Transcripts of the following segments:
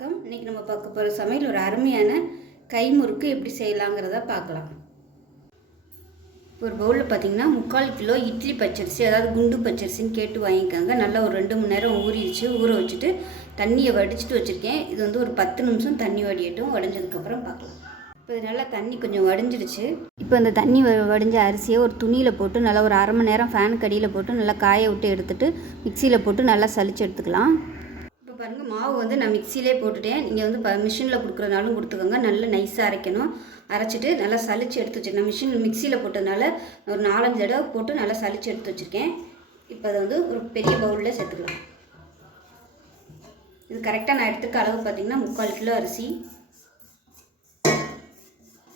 வணக்கம். இன்றைக்கி நம்ம பார்க்க போகிற சமையல் ஒரு அருமையான கை முறுக்கு எப்படி செய்யலாங்கிறத பார்க்கலாம். ஒரு பவுலில் பார்த்திங்கன்னா 3/4 கிலோ இட்லி பச்சரிசி, அதாவது குண்டு பச்சரிசின்னு கேட்டு வாங்கிக்கோங்க. நல்லா ஒரு 2 மணி நேரம் ஊற வச்சுட்டு தண்ணியை வடிச்சிட்டு வச்சுருக்கேன். இது வந்து ஒரு 10 நிமிஷம் தண்ணி வடியட்டும். வடிஞ்சதுக்கப்புறம் பார்க்கலாம். இப்போ இது நல்லா தண்ணி கொஞ்சம் வடிஞ்சிடுச்சு. இப்போ இந்த தண்ணி வடிஞ்ச அரிசியை ஒரு துணியில் போட்டு நல்லா ஒரு அரை மணி நேரம் ஃபேன் கடியில் போட்டு நல்லா காய விட்டு எடுத்துகிட்டு மிக்சியில் போட்டு நல்லா சலிச்சு எடுத்துக்கலாம். பாருங்கள், மாவு வந்து நான் மிக்சியிலே போட்டுட்டேன். நீங்கள் வந்து மிஷினில் கொடுக்குறதுனாலும் கொடுத்துக்கோங்க. நல்லா நைஸாக அரைக்கணும். அரைச்சிட்டு நல்லா சலிச்சு எடுத்து வச்சுருக்கேன். நான் மிக்சியில் போட்டதுனால ஒரு 4-5 தடவை போட்டு நல்லா சலிச்சு எடுத்து வச்சுருக்கேன். இப்போ அதை வந்து ஒரு பெரிய பவுலில் சேர்த்துக்கலாம். இது கரெக்டாக நான் எடுத்துக்க அளவு பார்த்திங்கன்னா 3/4 கிலோ அரிசி.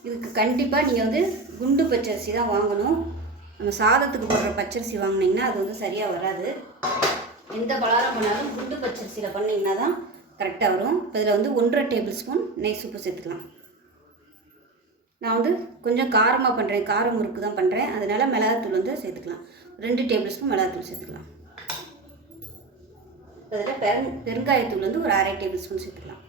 இதுக்கு கண்டிப்பாக நீங்கள் வந்து குண்டு பச்சரிசி தான் வாங்கணும். நம்ம சாதத்துக்கு போடுற பச்சரிசி வாங்கினீங்கன்னா அது வந்து சரியாக வராது. எந்த பலகாரம் பண்ணாலும் குண்டு பச்சரிசியில் பண்ணிங்கன்னா தான் கரெக்டாக வரும். இப்போ இதில் வந்து 1.5 டேபிள் ஸ்பூன் நெய் சூப்பு சேர்த்துக்கலாம். நான் வந்து கொஞ்சம் காரமாக பண்ணுறேன், கார முறுக்கு தான் பண்ணுறேன். அதனால் மிளகாத்தூள் வந்து சேர்த்துக்கலாம். 2 டேபிள் ஸ்பூன் மிளகாத்தூள் சேர்த்துக்கலாம். இப்போ இதில் பெருங்காயத்தூள் வந்து ஒரு 1/2 டேபிள் ஸ்பூன் சேர்த்துக்கலாம்.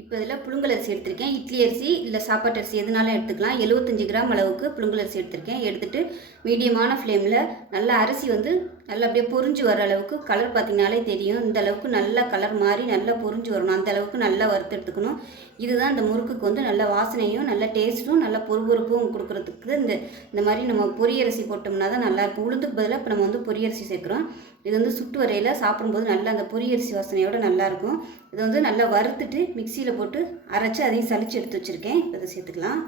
இப்போ இதில் புழுங்கல் அரிசி எடுத்திருக்கேன். இட்லி அரிசி இல்லை சாப்பாட்டு அரிசி எதுனாலும் எடுத்துக்கலாம். 75 கிராம் அளவுக்கு புழுங்கல் அரிசி எடுத்திருக்கேன். எடுத்துகிட்டு மீடியமான ஃப்ளேமில் நல்லா அரிசி வந்து நல்லா அப்படியே பொரிஞ்சு வர அளவுக்கு, கலர் பார்த்திங்கனாலே தெரியும், இந்த அளவுக்கு நல்லா கலர் மாறி நல்லா பொரிஞ்சு வரணும். அந்த அளவுக்கு நல்லா வறுத்து எடுத்துக்கணும். இதுதான் இந்த முறுக்குக்கு வந்து நல்ல வாசனையும் நல்ல டேஸ்ட்டும் நல்ல பொறுப்பொறுப்பும் கொடுக்குறதுக்கு இந்த மாதிரி நம்ம பொரியரிசி போட்டோம்னா தான் நல்லாயிருக்கும். உளுந்துக்கு பதிலாக இப்போ நம்ம வந்து பொரியரிசி சேர்க்குறோம். இது வந்து சுட்டு வரையில் சாப்பிடும்போது நல்லா அந்த பொரியரிசி வாசனையோடு நல்லாயிருக்கும். இதை வந்து நல்லா வறுத்துட்டு மிக்சியில் போட்டு அரைச்சி அதையும் சலிச்சு எடுத்து வச்சுருக்கேன். இப்போ இதை சேர்த்துக்கலாம்.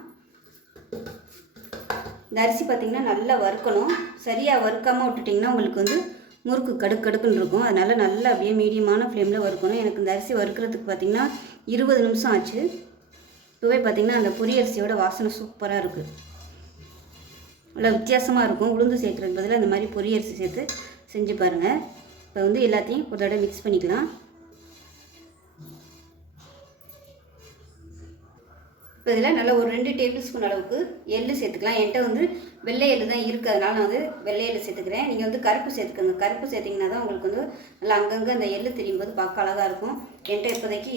இந்த அரிசி பார்த்திங்கன்னா நல்லா வறுக்கணும். சரியாக வறுக்காமல் விட்டுட்டிங்கன்னா உங்களுக்கு வந்து முறுக்கு கடுக்குன்னு இருக்கும். அதனால் நல்லா அப்படியே மீடியமான ஃப்ளேமில் வறுக்கணும். எனக்கு இந்த அரிசி வறுக்கிறதுக்கு பார்த்திங்கன்னா 20 நிமிஷம் ஆச்சு. இப்போவே பார்த்திங்கன்னா அந்த பொரியரிசியோட வாசனை சூப்பராக இருக்குது. நல்லா வித்தியாசமாக இருக்கும். உளுந்து சேர்க்குறதுக்கு பதிலாக இந்த மாதிரி பொரியரிசி சேர்த்து செஞ்சு பாருங்கள். இப்போ வந்து எல்லாத்தையும் ஒரு தடவை மிக்ஸ் பண்ணிக்கலாம். இப்போ இதில் நல்லா ஒரு 2 டேபிள் ஸ்பூன் அளவுக்கு எள்ளு சேர்த்துக்கலாம். என்கிட்ட வந்து வெள்ளை எள்ளு தான் இருக்குது, அதனால் நான் வந்து வெள்ளை எள்ளு சேர்த்துக்கிறேன். நீங்கள் வந்து கருப்பு சேர்த்துக்கோங்க. கருப்பு சேர்த்திங்கன்னா தான் உங்களுக்கு வந்து நல்லா அங்கங்கே அந்த எள்ளு தெரியும் போது பார்க்க அழகாக இருக்கும். என்கிட்ட இப்போதைக்கு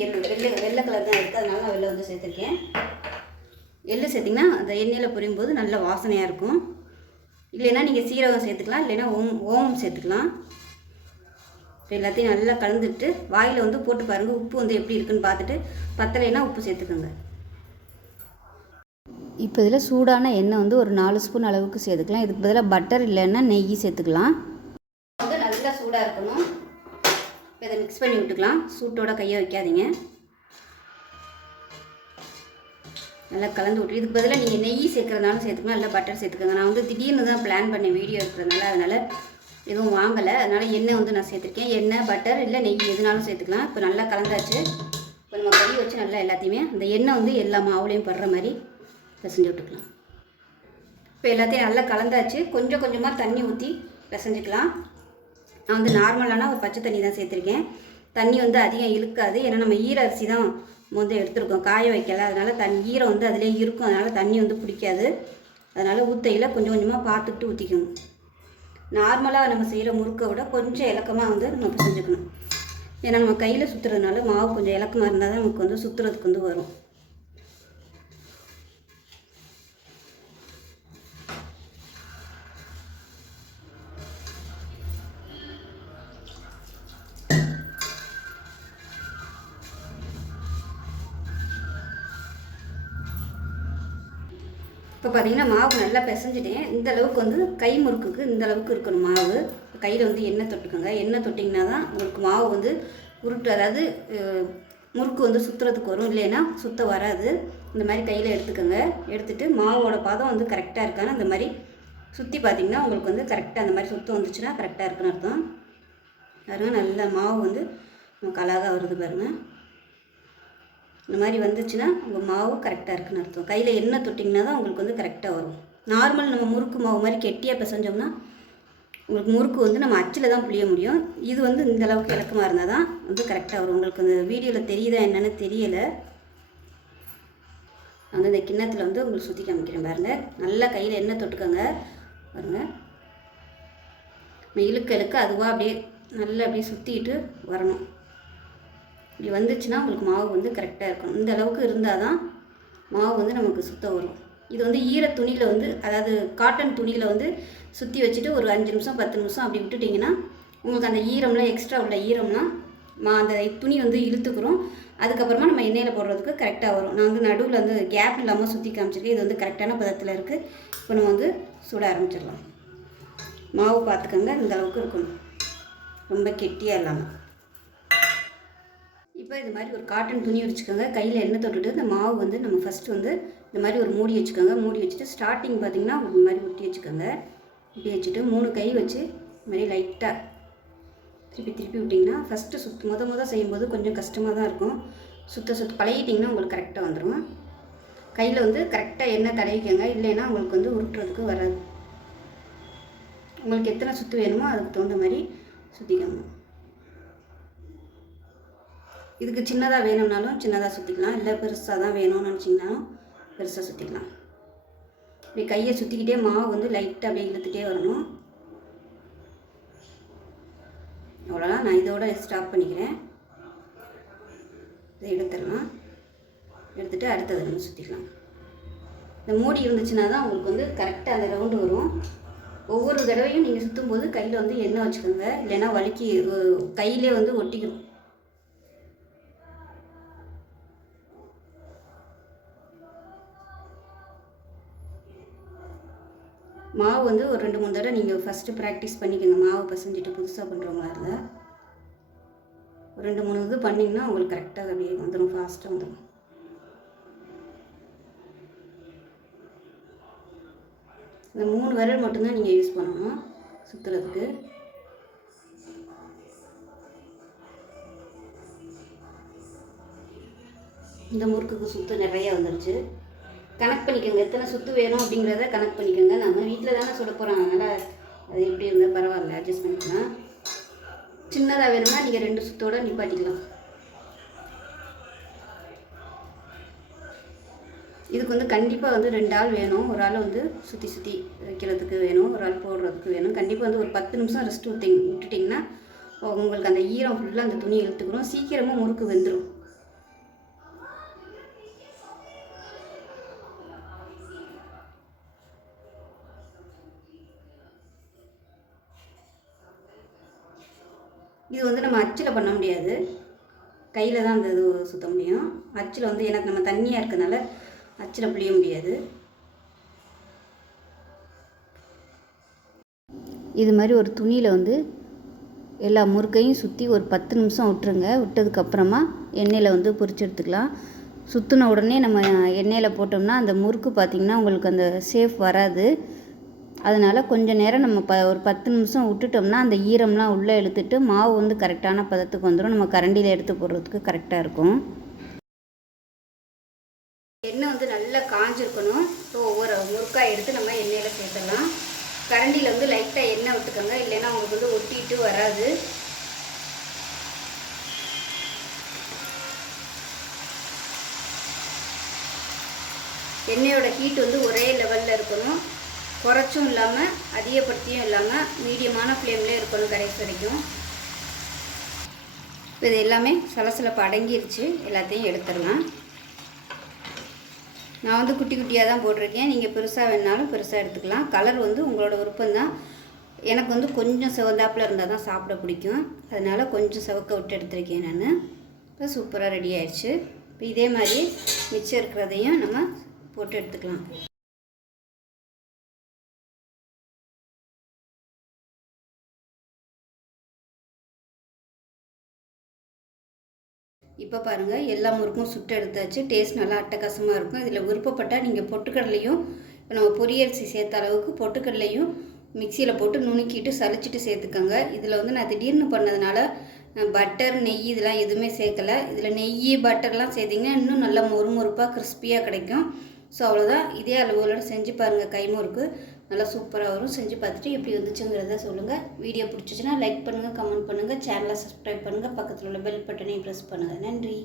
வெள்ளை கலர் தான் இருக்குது, அதனால நான் வெள்ளை வந்து சேர்த்துருக்கேன். எள்ளு சேர்த்திங்கன்னா அந்த எண்ணெயில் பொரியும் போது நல்ல வாசனையாக இருக்கும். இல்லைன்னா நீங்கள் சீரகம் சேர்த்துக்கலாம், இல்லைன்னா ஓமம் சேர்த்துக்கலாம். இப்போ எல்லாத்தையும் நல்லா கலந்துட்டு வாயில் வந்து போட்டு பாருங்கள். உப்பு வந்து எப்படி இருக்குன்னு பார்த்துட்டு பத்தலைன்னா உப்பு சேர்த்துக்கோங்க. இப்போ இதில் சூடான எண்ணெய் வந்து ஒரு 4 ஸ்பூன் அளவுக்கு சேர்த்துக்கலாம். இதுக்கு பதிலாக பட்டர் இல்லைன்னா நெய் சேர்த்துக்கலாம். வந்து நல்லா சூடாக இருக்கணும். இப்போ இதை மிக்ஸ் பண்ணி விட்டுக்கலாம். சூட்டோட கையை வைக்காதீங்க. நல்லா கலந்து விட்டு இதுக்கு பதிலாக நீங்கள் நெய் சேர்க்குறதுனாலும் சேர்த்துக்கலாம், இல்லை பட்டர் சேர்த்துக்கோங்க. நான் வந்து திடீர்னு தான் பிளான் பண்ணேன் வீடியோ இருக்கிறதுனால, அதனால் எதுவும் வாங்கலை. அதனால் எண்ணெய் வந்து நான் சேர்த்துருக்கேன். எண்ணெய் பட்டர் இல்லை நெய் எதுனாலும் சேர்த்துக்கலாம். இப்போ நல்லா கலந்தாச்சு. இப்போ நம்ம கறி வச்சு நல்லா எல்லாத்தையுமே அந்த எண்ணெய் வந்து எல்லா மாவுலையும் படுற மாதிரி பிசைஞ்சு விட்டுக்கலாம். இப்போ எல்லாத்தையும் நல்லா கலந்தாச்சு. கொஞ்சம் கொஞ்சமாக தண்ணி ஊற்றி பிசைஞ்சிக்கலாம். நான் வந்து நார்மலான ஒரு பச்சை தண்ணி தான் சேர்த்துருக்கேன். தண்ணி வந்து அதிகம் இழுக்காது. ஏன்னா நம்ம ஈர அரிசி தான் வந்து எடுத்துருக்கோம், காய வைக்கல. அதனால் ஈரம் வந்து அதிலே இருக்கும். அதனால் தண்ணி வந்து பிடிக்காது. அதனால் ஊற்றையில் கொஞ்சம் கொஞ்சமாக பார்த்துட்டு ஊற்றிக்கணும். நார்மலாக நம்ம செய்கிற முறுக்கை விட கொஞ்சம் இலக்கமாக வந்து நம்ம பிசைஞ்சுக்கணும். ஏன்னா நம்ம கையில் சுற்றுறதுனால மாவு கொஞ்சம் இலக்கமாக இருந்தால் தான் நமக்கு வந்து சுற்றுறதுக்கு வந்து வரும். இப்போ பார்த்திங்கன்னா மாவு நல்லா பிசைஞ்சிட்டேன். இந்த அளவுக்கு வந்து கை முறுக்குக்கு இந்த அளவுக்கு இருக்கணும் மாவு. கையில் வந்து எண்ணெய் தொட்டுக்கோங்க. எண்ணெய் தொட்டிங்கன்னா தான் உங்களுக்கு மாவு வந்து உருட்டு, அதாவது முறுக்கு வந்து சுற்றுறதுக்கு வரும். இல்லைன்னா சுற்ற வராது. இந்த மாதிரி கையில் எடுத்துக்கோங்க. எடுத்துகிட்டு மாவோட பதம் வந்து கரெக்டாக இருக்கான்னு அந்த மாதிரி சுற்றி பார்த்திங்கன்னா உங்களுக்கு வந்து கரெக்டாக அந்த மாதிரி சுத்தம் வந்துச்சுன்னா கரெக்டாக இருக்குன்னு அர்த்தம். பாருங்கள், நல்ல மாவு வந்து நமக்கு அழகாக வருது பாருங்கள். இந்த மாதிரி வந்துச்சுன்னா உங்கள் மாவு கரெக்டாக இருக்குன்னு அர்த்தம். கையில் எண்ணெய் தொட்டிங்கன்னா தான் உங்களுக்கு வந்து கரெக்டாக வரும். நார்மல் நம்ம முறுக்கு மாவு மாதிரி கெட்டியாக பிசைஞ்சோம்னா உங்களுக்கு முறுக்கு வந்து நம்ம அச்சில் தான் புளிய முடியும். இது வந்து இந்த அளவுக்கு இலக்கமாக இருந்தால் தான் வந்து கரெக்டாக வரும். உங்களுக்கு அந்த வீடியோவில் தெரியுதா என்னென்னு தெரியலை. வந்து இந்த கிண்ணத்தில் வந்து உங்களுக்கு சுற்றி காமிக்கிறேன் பாருங்கள். நல்லா கையில் எண்ணெய் தொட்டுக்கோங்க பாருங்கள். நம்ம இழுக்க அதுவாக அப்படியே நல்லா அப்படியே சுற்றிக்கிட்டு வரணும். இப்படி வந்துச்சுன்னா உங்களுக்கு மாவு வந்து கரெக்டாக இருக்கணும். இந்த அளவுக்கு இருந்தால் தான் மாவு வந்து நமக்கு சுத்த வரும். இது வந்து ஈர துணியில் வந்து, அதாவது காட்டன் துணியில் வந்து சுற்றி வச்சுட்டு ஒரு 5 நிமிஷம் 10 நிமிஷம் அப்படி விட்டுட்டிங்கன்னா உங்களுக்கு அந்த ஈரம்லாம் எக்ஸ்ட்ரா உள்ள ஈரம்லாம் அந்த துணி வந்து இழுத்துக்கிறோம். அதுக்கப்புறமா நம்ம எண்ணெயில் போடுறதுக்கு கரெக்டாக வரும். நான் வந்து நடுவில் வந்து கேப் இல்லாமல் சுற்றி காமிச்சிருக்கேன். இது வந்து கரெக்டான பதத்தில் இருக்குது. இப்போ நம்ம வந்து சுட ஆரம்பிச்சிடலாம். மாவு பார்த்துக்கோங்க, இந்த அளவுக்கு இருக்கணும், ரொம்ப கெட்டியாக இல்லாமல். இப்போ இது மாதிரி ஒரு காட்டன் துணி வச்சுக்கோங்க. கையில் எண்ணெய் தொட்டுட்டு இந்த மாவு வந்து நம்ம ஃபஸ்ட்டு வந்து இந்த மாதிரி ஒரு மூடி வச்சுக்கோங்க. மூடி வச்சுட்டு ஸ்டார்டிங் பார்த்திங்கன்னா இந்த மாதிரி ஒட்டி வச்சுக்கோங்க. ஒட்டி வச்சுட்டு 3 கை வச்சு இந்த மாதிரி லைட்டாக திருப்பி விட்டிங்கன்னா ஃபஸ்ட்டு முத செய்யும்போது கொஞ்சம் கஷ்டமாக தான் இருக்கும். சுத்த பழகிட்டிங்கன்னா உங்களுக்கு கரெக்டாக வந்துடும். கையில் வந்து கரெக்டாக எண்ணெய் தடவிக்கோங்க, இல்லைன்னா உங்களுக்கு வந்து உருட்டுறதுக்கு வராது. உங்களுக்கு எத்தனை சுற்று வேணுமோ அதுக்கு தகுந்த மாதிரி சுற்றிக்கோங்க. இதுக்கு சின்னதாக வேணும்னாலும் சின்னதாக சுற்றிக்கலாம், இல்லை பெருசாக தான் வேணும்னு நினச்சிங்கனாலும் பெருசாக சுற்றிக்கலாம். இப்படி கையை சுற்றிக்கிட்டே மாவு வந்து லைட்டாக அப்படியே இழுத்துகிட்டே வரணும். அவ்வளோதான், நான் இதோட ஸ்டாப் பண்ணிக்கிறேன். இதை எடுத்துடலாம். எடுத்துகிட்டு அடுத்தது நம்ம சுற்றிக்கலாம். இந்த மூடி இருந்துச்சுன்னா தான் உங்களுக்கு வந்து கரெக்டாக அந்த ரவுண்டு வரும். ஒவ்வொரு தடவையும் நீங்கள் சுற்றும் போது கையில் வந்து எண்ணெய் வச்சுக்கோங்க, இல்லைன்னா வலிக்கி கையிலே வந்து ஒட்டிக்கணும். மாவு வந்து ஒரு 2-3 தடவை நீங்கள் ஃபஸ்ட்டு ப்ராக்டிஸ் பண்ணிக்கோங்க. மாவு பசஞ்சிட்டு புதுசாக பண்ணுறவங்களா இருந்தால் ஒரு 2-3 இது பண்ணிங்கன்னா உங்களுக்கு கரெக்டாக அப்படியே வந்துடும், ஃபாஸ்ட்டாக வந்துடும். இந்த 3 விரல் மட்டும்தான் நீங்கள் யூஸ் பண்ணணும் சுற்றுறதுக்கு. இந்த முறுக்குக்கு சுற்று நிறையா வந்துருச்சு. கனெக்ட் பண்ணிக்கோங்க, எத்தனை சுற்று வேணும் அப்படிங்கிறத கனெக்ட் பண்ணிக்கோங்க. நம்ம வீட்டில் தானே சுட போகிறோம், அதனால் அது எப்படி இருந்தால் பரவாயில்ல, அட்ஜஸ்ட் பண்ணிக்கலாம். சின்னதாக வேணும்னா நீங்கள் 2 சுற்றோடு நிப்பாட்டிக்கலாம். இதுக்கு வந்து கண்டிப்பாக வந்து 2 ஆள் வேணும். ஒரு ஆள் வந்து சுற்றி வைக்கிறதுக்கு வேணும், ஒரு ஆள் போடுறதுக்கு வேணும். கண்டிப்பாக வந்து ஒரு 10 நிமிஷம் ரெஸ்ட் விட்டுட்டிங்கன்னா உங்களுக்கு அந்த ஈரம் ஃபுல்லாக அந்த துணி இழுத்துக்கிறோம், சீக்கிரமாக முறுக்கு வெந்துடும். இது வந்து நம்ம அச்சில் பண்ண முடியாது, கையில் தான் அந்த இது சுற்ற முடியும். அச்சில் வந்து எனக்கு நம்ம தண்ணியாக இருக்கிறதுனால அச்சில் புளிய முடியாது. இது மாதிரி ஒரு துணியில் வந்து எல்லா முறுக்கையும் சுற்றி ஒரு 10 நிமிஷம் விட்டுருங்க. விட்டதுக்கப்புறமா எண்ணெயில் வந்து பொரிச்சு எடுத்துக்கலாம். சுற்றின உடனே நம்ம எண்ணெயில் போட்டோம்னா அந்த முறுக்கு பார்த்திங்கன்னா உங்களுக்கு அந்த சேஃப் வராது. அதனால் கொஞ்சம் நேரம் நம்ம ஒரு 10 நிமிஷம் விட்டுட்டோம்னா அந்த ஈரம்லாம் உள்ளே இழுத்துட்டு மாவு வந்து கரெக்டான பதத்துக்கு வந்துடும். நம்ம கரண்டியில் எடுத்து போடுறதுக்கு கரெக்டாக இருக்கும். எண்ணெய் வந்து நல்லா காஞ்சிருக்கணும். ஸோ ஒவ்வொரு முறுக்காய் எடுத்து நம்ம எண்ணெயில் சேர்த்துடலாம். கரண்டியில் வந்து லைட்டாக எண்ணெய் விட்டுக்கோங்க, இல்லைன்னா உங்களுக்கு வந்து ஒட்டிட்டு வராது. எண்ணெயோட ஹீட் வந்து ஒரே லெவலில் இருக்கணும், குறைச்சும் இல்லாமல் அதிகப்படுத்தியும் இல்லாமல் மீடியமான ஃப்ளேம்லேயே இருக்கணும் கடைசி வரைக்கும். இப்போ இது எல்லாமே சலசலப்பு அடங்கிருச்சு, எல்லாத்தையும் எடுத்துடலாம். நான் வந்து குட்டி குட்டியாக தான் போட்டிருக்கேன், நீங்கள் பெருசாக வேணாலும் பெருசாக எடுத்துக்கலாம். கலர் வந்து உங்களோட விருப்பம்தான். எனக்கு வந்து கொஞ்சம் சிவந்தாப்பில் இருந்தால் தான் சாப்பிட பிடிக்கும், அதனால் கொஞ்சம் சிவக்க விட்டு எடுத்துருக்கேன் நான். இப்போ சூப்பராக ரெடி ஆயிடுச்சு. இப்போ இதே மாதிரி மிச்சம் இருக்கிறதையும் நம்ம போட்டு எடுத்துக்கலாம். இப்போ பாருங்கள், எல்லா முறுக்கும் சுட்டு எடுத்தாச்சு. டேஸ்ட் நல்லா அட்டகாசமாக இருக்கும். இதில் விருப்பப்பட்டால் நீங்கள் பொட்டுக்கடலையும், இப்போ நம்ம பொரியரிசி சேர்த்த அளவுக்கு பொட்டுக்கடலையும் மிக்சியில் போட்டு நுணுக்கிட்டு சளிச்சிட்டு சேர்த்துக்கோங்க. இதில் வந்து நான் திடீர்னு பண்ணதுனால பட்டர் நெய் இதெல்லாம் எதுவுமே சேர்க்கலை. இதில் நெய் பட்டர்லாம் சேர்த்திங்கன்னா இன்னும் நல்லா மொறுமொறுப்பாக கிறிஸ்பியாக கிடைக்கும். ஸோ அவ்வளோதான். இதே அளவுகளோட செஞ்சு பாருங்கள், கைமுறுக்கு நல்லா சூப்பராக வரும். செஞ்சு பார்த்துட்டு எப்படி வந்துச்சுங்கிறத சொல்லுங்கள். வீடியோ பிடிச்சிச்சின்னா லைக் பண்ணுங்கள், கமெண்ட் பண்ணுங்கள், சேனலை சப்ஸ்கிரைப் பண்ணுங்கள், பக்கத்தில் உள்ள பெல் பட்டனையும் ப்ரெஸ் பண்ணுங்கள். நன்றி.